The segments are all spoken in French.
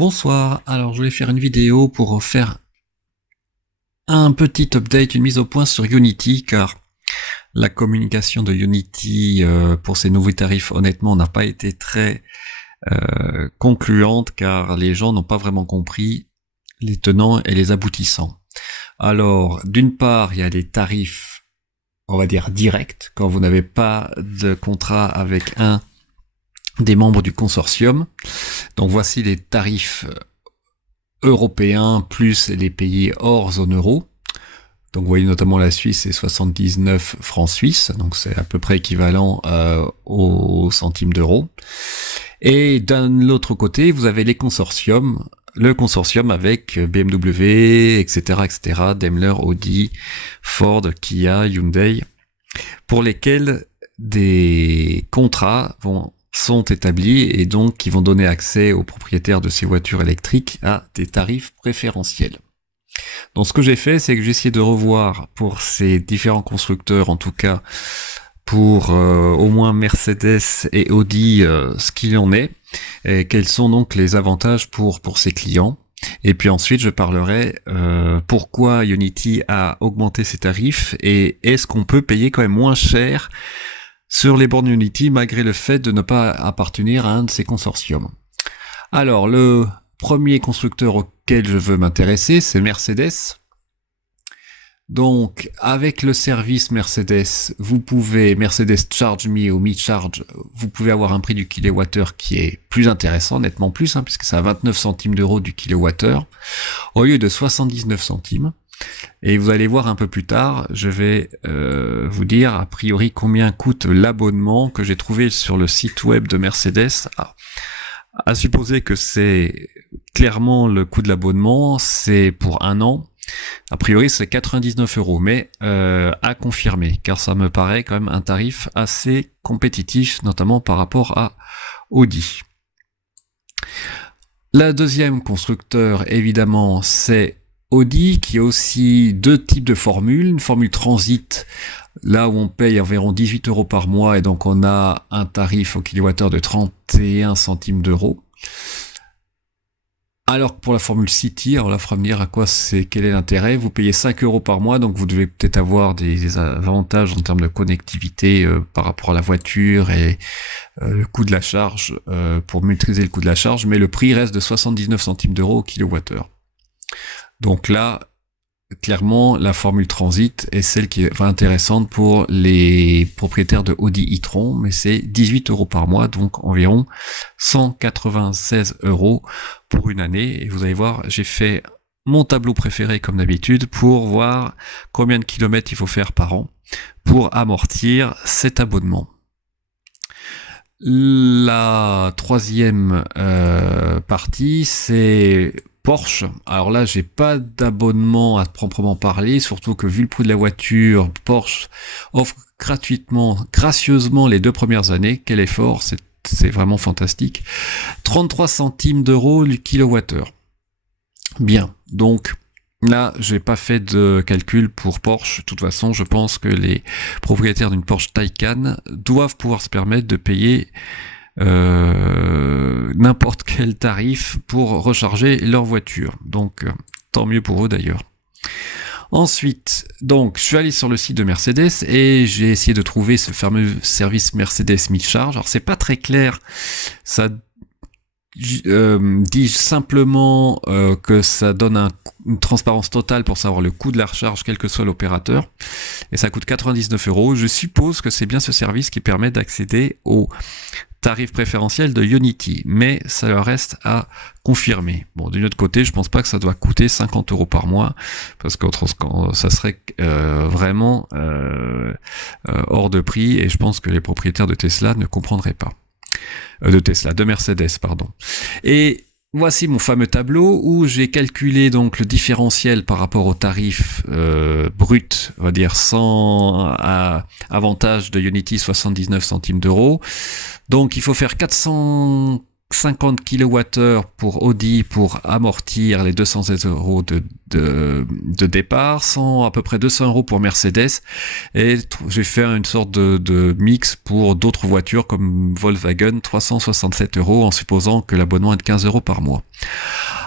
Bonsoir, alors je voulais faire une vidéo pour faire un petit update, une mise au point sur Unity, car la communication de Unity pour ces nouveaux tarifs, honnêtement, n'a pas été très concluante, car les gens n'ont pas vraiment compris les tenants et les aboutissants. Alors, d'une part, il y a des tarifs, on va dire directs, quand vous n'avez pas de contrat avec un des membres du consortium. Donc voici les tarifs européens plus les pays hors zone euro. Donc vous voyez notamment la Suisse, c'est 79 francs suisses, donc c'est à peu près équivalent aux centimes d'euros. Et d'un autre côté, vous avez les consortiums, le consortium avec BMW, etc., Daimler, Audi, Ford, Kia, Hyundai, pour lesquels des contrats sont établis et donc qui vont donner accès aux propriétaires de ces voitures électriques à des tarifs préférentiels. Donc ce que j'ai fait, c'est que j'ai essayé de revoir pour ces différents constructeurs, en tout cas pour au moins Mercedes et Audi, ce qu'il en est, et quels sont donc les avantages pour ces clients. Et puis ensuite, je parlerai pourquoi Unity a augmenté ses tarifs et est-ce qu'on peut payer quand même moins cher sur les bornes Unity malgré le fait de ne pas appartenir à un de ces consortiums. Alors, le premier constructeur auquel je veux m'intéresser, c'est Mercedes. Donc, avec le service Mercedes, vous pouvez, Mercedes Charge Me ou Me Charge, vous pouvez avoir un prix du kilowattheure qui est plus intéressant, nettement plus, puisque c'est à 29 centimes d'euros du kilowattheure, au lieu de 79 centimes. Et vous allez voir un peu plus tard, je vais vous dire a priori combien coûte l'abonnement que j'ai trouvé sur le site web de Mercedes. À supposer que c'est clairement le coût de l'abonnement, c'est pour un an. A priori c'est 99 euros, mais à confirmer, car ça me paraît quand même un tarif assez compétitif, notamment par rapport à Audi. La deuxième constructeur, évidemment, c'est Audi, qui a aussi deux types de formules. Une formule transit, là où on paye environ 18 euros par mois, et donc on a un tarif au kilowattheure de 31 centimes d'euros. Alors que pour la formule City, alors là, il faudra me dire quel est l'intérêt. Vous payez 5 euros par mois, donc vous devez peut-être avoir des avantages en termes de connectivité par rapport à la voiture et le coût de la charge, pour maîtriser le coût de la charge, mais le prix reste de 79 centimes d'euros au kilowattheure. Donc là, clairement, la formule transit est celle qui est intéressante pour les propriétaires de Audi e-tron, mais c'est 18 euros par mois, donc environ 196 euros pour une année. Et vous allez voir, j'ai fait mon tableau préféré comme d'habitude pour voir combien de kilomètres il faut faire par an pour amortir cet abonnement. La troisième partie, c'est Porsche. Alors là, j'ai pas d'abonnement à proprement parler, surtout que vu le prix de la voiture, Porsche offre gracieusement les 2 premières années. Quel effort, c'est vraiment fantastique. 33 centimes d'euros le kilowattheure. Bien, donc là, j'ai pas fait de calcul pour Porsche. De toute façon, je pense que les propriétaires d'une Porsche Taycan doivent pouvoir se permettre de payer n'importe quel tarif pour recharger leur voiture. Donc, tant mieux pour eux d'ailleurs. Ensuite, donc, je suis allé sur le site de Mercedes et j'ai essayé de trouver ce fameux service Mercedes Me Charge. Alors, c'est pas très clair. Ça dit simplement que ça donne une transparence totale pour savoir le coût de la recharge, quel que soit l'opérateur. Et ça coûte 99 euros. Je suppose que c'est bien ce service qui permet d'accéder au tarif préférentiel de Unity, mais ça reste à confirmer. Bon, d'un autre côté, je pense pas que ça doit coûter 50 euros par mois, parce qu'autrement, ça serait vraiment hors de prix, et je pense que les propriétaires de Tesla ne comprendraient pas. De Mercedes, pardon. Et voici mon fameux tableau où j'ai calculé donc le différentiel par rapport au tarif brut, on va dire sans avantage de Unity, 79 centimes d'euros. Donc il faut faire 400 50 kWh pour Audi pour amortir les 216 euros de départ, à peu près 200 euros pour Mercedes, et j'ai fait une sorte de mix pour d'autres voitures comme Volkswagen, 367 euros, en supposant que l'abonnement est de 15 euros par mois.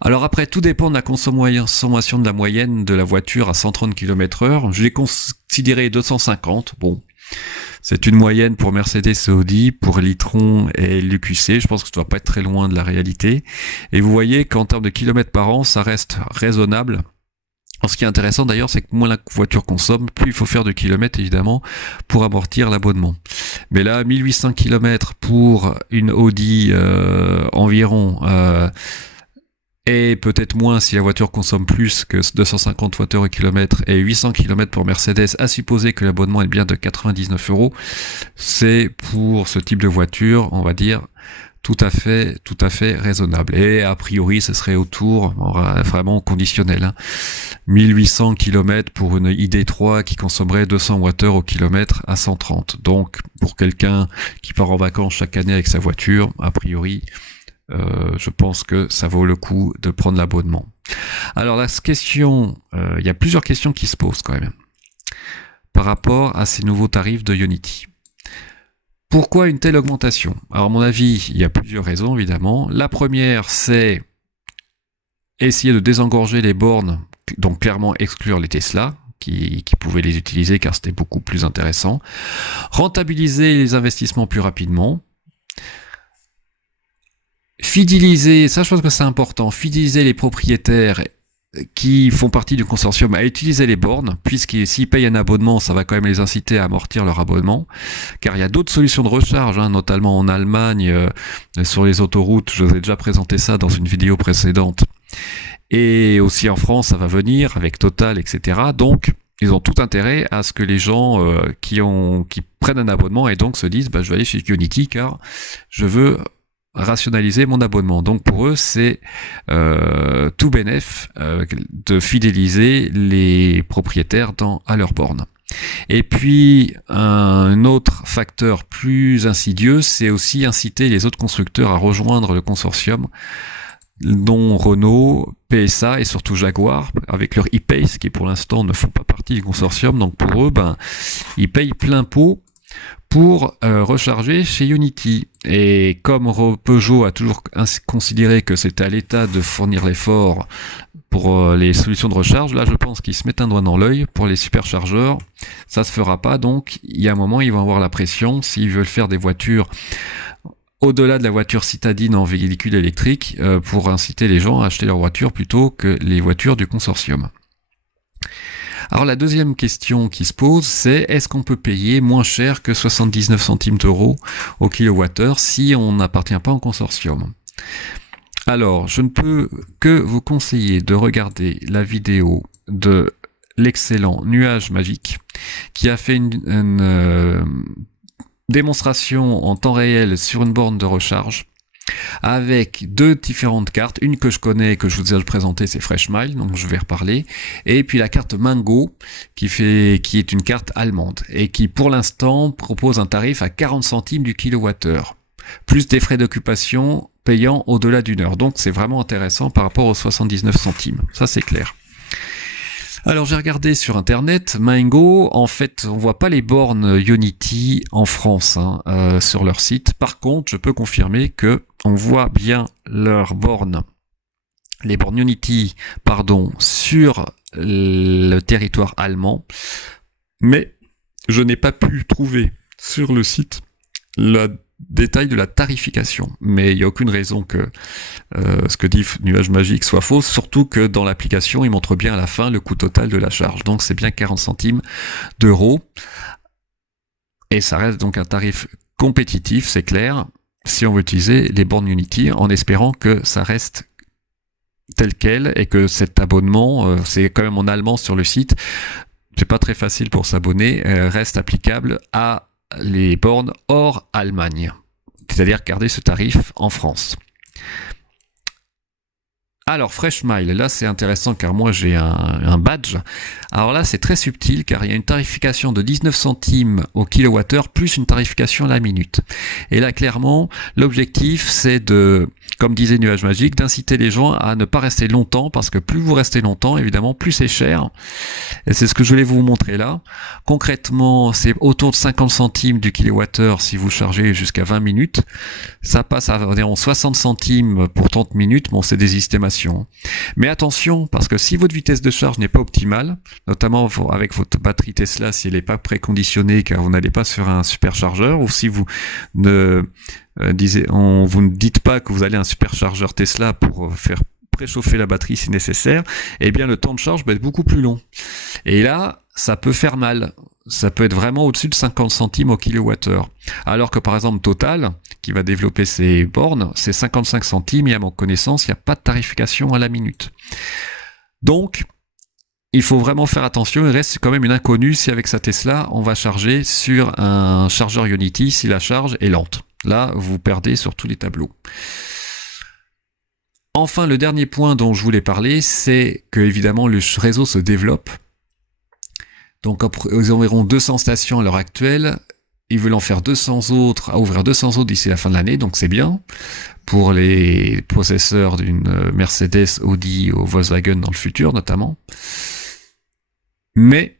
Alors après, tout dépend de la consommation de la moyenne de la voiture à 130 km/h. Je l'ai considéré 250, bon. C'est une moyenne pour Mercedes et Audi, pour l'e-tron et l'EQC. Je pense que ça ne doit pas être très loin de la réalité. Et vous voyez qu'en termes de kilomètres par an, ça reste raisonnable. Alors, ce qui est intéressant d'ailleurs, c'est que moins la voiture consomme, plus il faut faire de kilomètres évidemment pour amortir l'abonnement. Mais là, 1800 km pour une Audi environ... et peut-être moins si la voiture consomme plus que 250 Wh/km et 800 km pour Mercedes, à supposer que l'abonnement est bien de 99 euros, c'est pour ce type de voiture, on va dire, tout à fait raisonnable. Et a priori, ce serait autour, vraiment conditionnel, 1800 km pour une ID3 qui consommerait 200 Wh/km à 130. Donc, pour quelqu'un qui part en vacances chaque année avec sa voiture, a priori, je pense que ça vaut le coup de prendre l'abonnement. Alors la question, il y a plusieurs questions qui se posent quand même par rapport à ces nouveaux tarifs de Ionity. Pourquoi une telle augmentation? Alors à mon avis, il y a plusieurs raisons évidemment. La première, c'est essayer de désengorger les bornes, donc clairement exclure les Tesla, qui pouvaient les utiliser car c'était beaucoup plus intéressant. Rentabiliser les investissements plus rapidement. Fidéliser, ça je pense que c'est important, fidéliser les propriétaires qui font partie du consortium à utiliser les bornes, puisque s'ils payent un abonnement, ça va quand même les inciter à amortir leur abonnement, car il y a d'autres solutions de recharge, notamment en Allemagne, sur les autoroutes, je vous ai déjà présenté ça dans une vidéo précédente, et aussi en France, ça va venir avec Total, etc. Donc, ils ont tout intérêt à ce que les gens qui prennent un abonnement et donc se disent, je vais aller chez Ionity car je veux rationaliser mon abonnement. Donc pour eux, c'est tout bénef de fidéliser les propriétaires à leur borne. Et puis un autre facteur plus insidieux, c'est aussi inciter les autres constructeurs à rejoindre le consortium, dont Renault, PSA et surtout Jaguar, avec leur e-Pace, qui pour l'instant ne font pas partie du consortium. Donc pour eux, ils payent plein pot pour recharger chez Ionity. Et comme Peugeot a toujours considéré que c'était à l'État de fournir l'effort pour les solutions de recharge, là je pense qu'ils se mettent un doigt dans l'œil pour les superchargeurs. Ça se fera pas, donc il y a un moment ils vont avoir la pression s'ils veulent faire des voitures au-delà de la voiture citadine en véhicule électrique pour inciter les gens à acheter leur voiture plutôt que les voitures du consortium. Alors la deuxième question qui se pose, c'est est-ce qu'on peut payer moins cher que 79 centimes d'euros au kilowattheure si on n'appartient pas au consortium? Alors, je ne peux que vous conseiller de regarder la vidéo de l'excellent Nuage Magique qui a fait une démonstration en temps réel sur une borne de recharge avec deux différentes cartes, une que je connais, que je vous ai présenté, c'est Freshmile, donc je vais reparler, et puis la carte Mango, qui est une carte allemande, et qui pour l'instant propose un tarif à 40 centimes du kilowattheure, plus des frais d'occupation payant au-delà d'une heure, donc c'est vraiment intéressant par rapport aux 79 centimes, ça c'est clair. Alors j'ai regardé sur internet, Mango, en fait on voit pas les bornes Ionity en France sur leur site. Par contre, je peux confirmer que on voit bien leurs bornes, les bornes Ionity, sur le territoire allemand, mais je n'ai pas pu trouver sur le site le détail de la tarification, mais il n'y a aucune raison que ce que dit Nuage Magique soit faux, surtout que dans l'application il montre bien à la fin le coût total de la charge, donc c'est bien 40 centimes d'euros, et ça reste donc un tarif compétitif, c'est clair, si on veut utiliser les bornes Ionity, en espérant que ça reste tel quel, et que cet abonnement, c'est quand même en allemand sur le site, c'est pas très facile pour s'abonner, reste applicable à les bornes hors Allemagne, c'est-à-dire garder ce tarif en France. Alors, Fresh Mile, là c'est intéressant car moi j'ai un badge. Alors là c'est très subtil car il y a une tarification de 19 centimes au kilowattheure plus une tarification à la minute. Et là clairement, l'objectif c'est de, comme disait Nuage Magique, d'inciter les gens à ne pas rester longtemps parce que plus vous restez longtemps, évidemment, plus c'est cher. Et c'est ce que je voulais vous montrer là. Concrètement, c'est autour de 50 centimes du kilowattheure si vous chargez jusqu'à 20 minutes. Ça passe à environ 60 centimes pour 30 minutes. Bon, c'est des estimations. Mais attention, parce que si votre vitesse de charge n'est pas optimale, notamment avec votre batterie Tesla, si elle n'est pas préconditionnée, car vous n'allez pas sur un superchargeur, ou si vous ne vous ne dites pas que vous allez à un superchargeur Tesla pour faire préchauffer la batterie si nécessaire, eh bien le temps de charge va être beaucoup plus long. Et là, ça peut faire mal. Ça peut être vraiment au-dessus de 50 centimes au kilowattheure. Alors que par exemple Total, qui va développer ses bornes, c'est 55 centimes et à mon connaissance, il n'y a pas de tarification à la minute. Donc, il faut vraiment faire attention, il reste quand même une inconnue si avec sa Tesla, on va charger sur un chargeur Ionity si la charge est lente. Là, vous perdez sur tous les tableaux. Enfin, le dernier point dont je voulais parler, c'est que évidemment le réseau se développe. Donc, aux environ 200 stations à l'heure actuelle, ils veulent en faire 200 autres, à ouvrir 200 autres d'ici la fin de l'année, donc c'est bien pour les possesseurs d'une Mercedes, Audi ou Volkswagen dans le futur notamment. Mais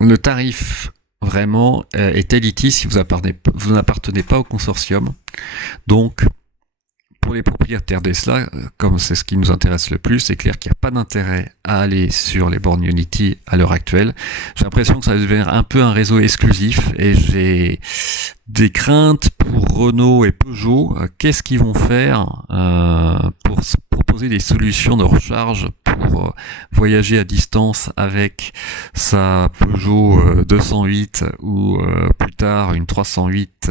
le tarif vraiment est élitique si vous n'appartenez pas au consortium. Donc, pour les propriétaires Tesla, comme c'est ce qui nous intéresse le plus, c'est clair qu'il n'y a pas d'intérêt à aller sur les bornes Ionity à l'heure actuelle. J'ai l'impression que ça va devenir un peu un réseau exclusif et j'ai des craintes pour Renault et Peugeot. Qu'est-ce qu'ils vont faire pour proposer des solutions de recharge pour voyager à distance avec sa Peugeot 208 ou plus tard une 308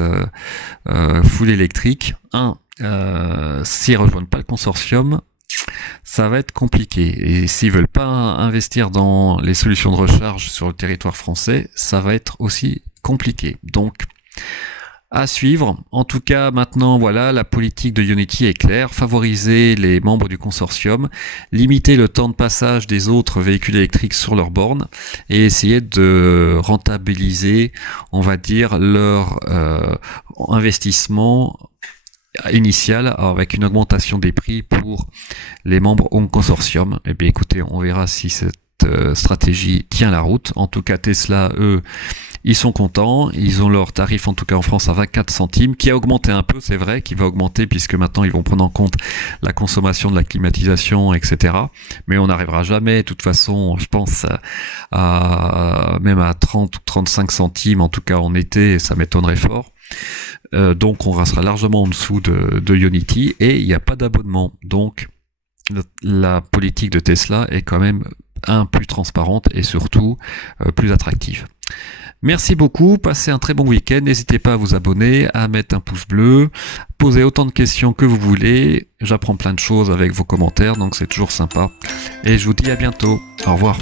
full électrique. S'ils rejoignent pas le consortium, ça va être compliqué. Et s'ils veulent pas investir dans les solutions de recharge sur le territoire français, ça va être aussi compliqué. Donc, à suivre. En tout cas, maintenant, voilà, la politique de Ionity est claire. Favoriser les membres du consortium, limiter le temps de passage des autres véhicules électriques sur leurs bornes et essayer de rentabiliser, on va dire, leur investissement initial avec une augmentation des prix pour les membres au consortium. Eh bien, écoutez, on verra si cette stratégie tient la route. En tout cas, Tesla, eux, ils sont contents. Ils ont leur tarif, en tout cas en France, à 24 centimes, qui a augmenté un peu, c'est vrai, qui va augmenter puisque maintenant ils vont prendre en compte la consommation de la climatisation, etc. Mais on n'arrivera jamais, de toute façon, je pense, même à 30 ou 35 centimes, en tout cas en été, ça m'étonnerait fort. Donc on restera largement en dessous de Ionity et il n'y a pas d'abonnement. Donc la politique de Tesla est quand même plus transparente et surtout plus attractive. Merci beaucoup, passez un très bon week-end, n'hésitez pas à vous abonner, à mettre un pouce bleu, posez autant de questions que vous voulez, j'apprends plein de choses avec vos commentaires, donc c'est toujours sympa. Et je vous dis à bientôt, au revoir.